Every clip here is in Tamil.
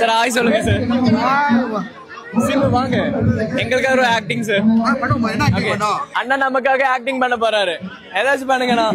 சார் ஹாய் சொல்லுங்க சார். சிம்பு வாங்க, எங்களுக்காக ஒரு ஆக்டிங் சார். அண்ணா நமக்காக ஆக்டிங் பண்ண போறாரு, ஏதாச்சும் பண்ணுங்கண்ணா.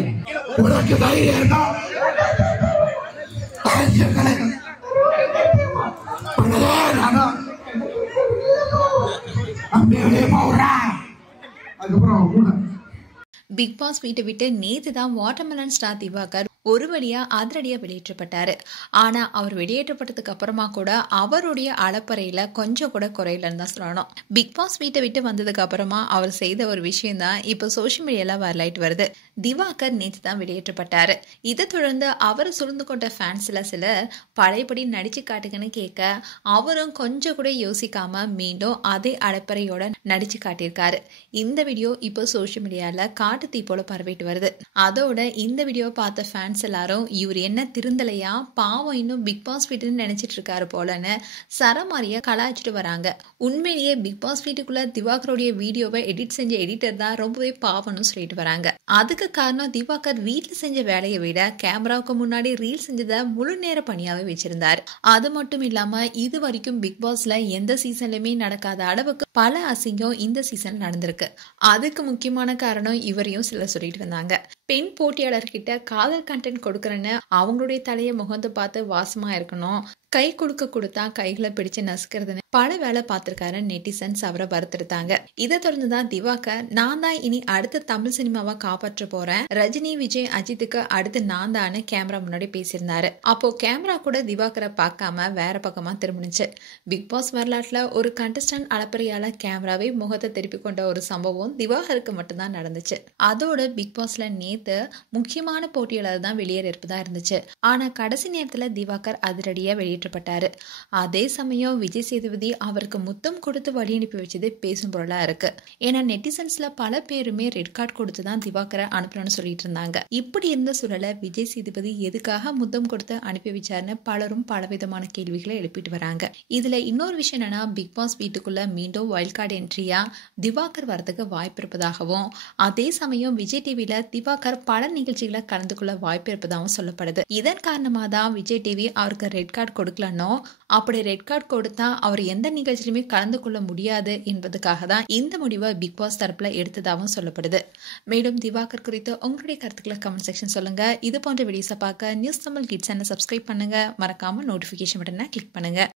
பிக் பாஸ் வீட்டை விட்டு நேத்து தான் வாட்டர்மெலன் ஸ்டார் திவாகர் ஒரு வழியா அதிரடியா வெளியேற்றப்பட்டாரு. ஆனா அவர் வெளியேற்றப்பட்டதுக்கு அப்புறமா கூட அவருடைய அளப்பறையில கொஞ்சம் கூட குறையிலன்னு தான் சொல்லணும். பிக் பாஸ் வீட்டை விட்டு வந்ததுக்கு அப்புறமா அவர் செய்த ஒரு விஷயம் தான் இப்போ சோசியல் மீடியால வரலாயிட்டு வருது. திவாகர் நேற்று தான் வெளியேற்றப்பட்டாரு. இதை தொடர்ந்து அவரை சூழ்ந்து கொண்ட ஃபேன்ஸ்ல சிலர் பழையபடி நடிச்சு காட்டுங்கன்னு கேட்க அவரும் கொஞ்சம் கூட யோசிக்காம மீண்டும் அதே அளப்பறையோட நடிச்சு காட்டியிருக்காரு. இந்த வீடியோ இப்போ சோசியல் மீடியால காட்டு தீ போல பரவிட்டு வருது. அதோட இந்த வீடியோ பார்த்த ஃபேன்ஸ் எல்லாரும் இவர் என்ன திருந்தலையா, பாவம் இன்னும் பிக் பாஸ் வீட்டுன்னு நினைச்சிட்டு இருக்காரு போலன்னு சரமாரியா கலாய்ச்சிட்டு வராங்க. உண்மையிலேயே பிக் பாஸ் வீட்டுக்குள்ள திவாகருடைய வீடியோவை எடிட் செஞ்ச எடிட்டர் தான் ரொம்பவே பாவம்னு சொல்லிட்டு வராங்க. அதுக்கு காரணம் திவாகர் வீட்டுல செஞ்ச வேலையை விட கேமராவுக்கு முன்னாடி ரீல் செஞ்சதை முழு நேர பணியாவே வச்சிருந்தாரு. அது மட்டும் இல்லாம இது வரைக்கும் பிக் பாஸ்ல எந்த சீசன்லயுமே நடக்காத அளவுக்கு பல அசிங்கம் இந்த சீசன் நடந்திருக்கு. அதுக்கு முக்கியமான காரணம் இவரையும் சிலர் சொல்லிட்டு வந்தாங்க. பெண் போட்டியாளர்கிட்ட காதல் கண்டென்ட் கொடுக்கறேன்னு அவங்களுடைய தலையை முகந்து பார்த்து வாசமா இருக்கணும், கை கொடுத்தா கைகளை பிடிச்சு நசுக்கிறதுன்னு பல வேலை பார்த்திருக்காரு நெட்டிசன்ஸ் அவரை வருத்திருந்தாங்க. இதை தொடர்ந்துதான் திவாகர் நான் தான் இனி அடுத்த தமிழ் சினிமாவை காப்பாற்ற போறேன், ரஜினி விஜய் அஜித்துக்கு அடுத்து நான் தான் கேமரா முன்னாடி பேசியிருந்தாரு. அப்போ கேமரா கூட திவாகரை பார்க்காம வேற பக்கமா திரும்பினுச்சு. பிக் பாஸ் வரலாற்றுல ஒரு கண்டஸ்டன்ட் அளப்பறையால கேமராவை முகத்தை திருப்பி கொண்ட ஒரு சம்பவம் திவாகருக்கு மட்டும்தான் நடந்துச்சு. அதோட பிக் பாஸ்ல நேத்து முக்கியமான போட்டியாளர் தான் வெளியேற இருப்பதா இருந்துச்சு. ஆனா கடைசி நேரத்துல திவாகர் அதிரடியா வெளியேற்றப்பட்டாரு. அதே சமயம் விஜய் சேதுபதி அவருக்கு முத்தம் கொடுத்து வழி அனுப்பி வச்சது பேசும் பொருளா இருக்கு. ஏன்னா நெட்டிசன்ஸ்ல பல பேருமே ரெட் கார்டு கொடுத்துதான் திவாகரை அனுப்பணும்னு சொல்லிட்டு இருந்தாங்க. இப்படி இருந்த சூழல விஜய் சேதுபதி எதுக்காக முத்தம் கொடுத்து அனுப்பி வச்சாருன்னு பலரும் பலவிதமான கேள்விகளை எழுப்பிட்டு வராங்க. இதுல இன்னொரு விஷயம் என்னன்னா, பிக் பாஸ் வீட்டுக்குள்ள மீண்டும் வைல்ட் கார்டு என்ட்ரியா திவாகர் வரதுக்கு வாய்ப்பு இருப்பதாகவும், அதே சமயம் விஜய் டிவில திவாகர் பல நிகழ்ச்சிகளை கலந்து கொள்ள வாய்ப்பு இருப்பதாகவும் சொல்லப்படுது. இதன் காரணமா தான் விஜய் டிவி அவருக்கு ரெட் கார்டு கொடுக்கலன்னோ, அப்படி ரெட் கார்டு கொடுத்தா அவர் எந்த நிகழ்ச்சியிலுமே கலந்து கொள்ள முடியாது என்பதுக்காக தான் இந்த முடிவை பிக் பாஸ் தரப்புல எடுத்ததாகவும் சொல்லப்படுது. மேலும் திவாகர் குறித்து உங்களுடைய கருத்துக்களை கமெண்ட் செக்ஷன் சொல்லுங்க. இது போன்ற வீடியோஸை பார்க்க நியூஸ் தமிழ் கிட்ஸ் சேனலை சப்ஸ்கிரைப் பண்ணுங்க. மறக்காம நோட்டிபிகேஷன் பட்டனை கிளிக் பண்ணுங்க.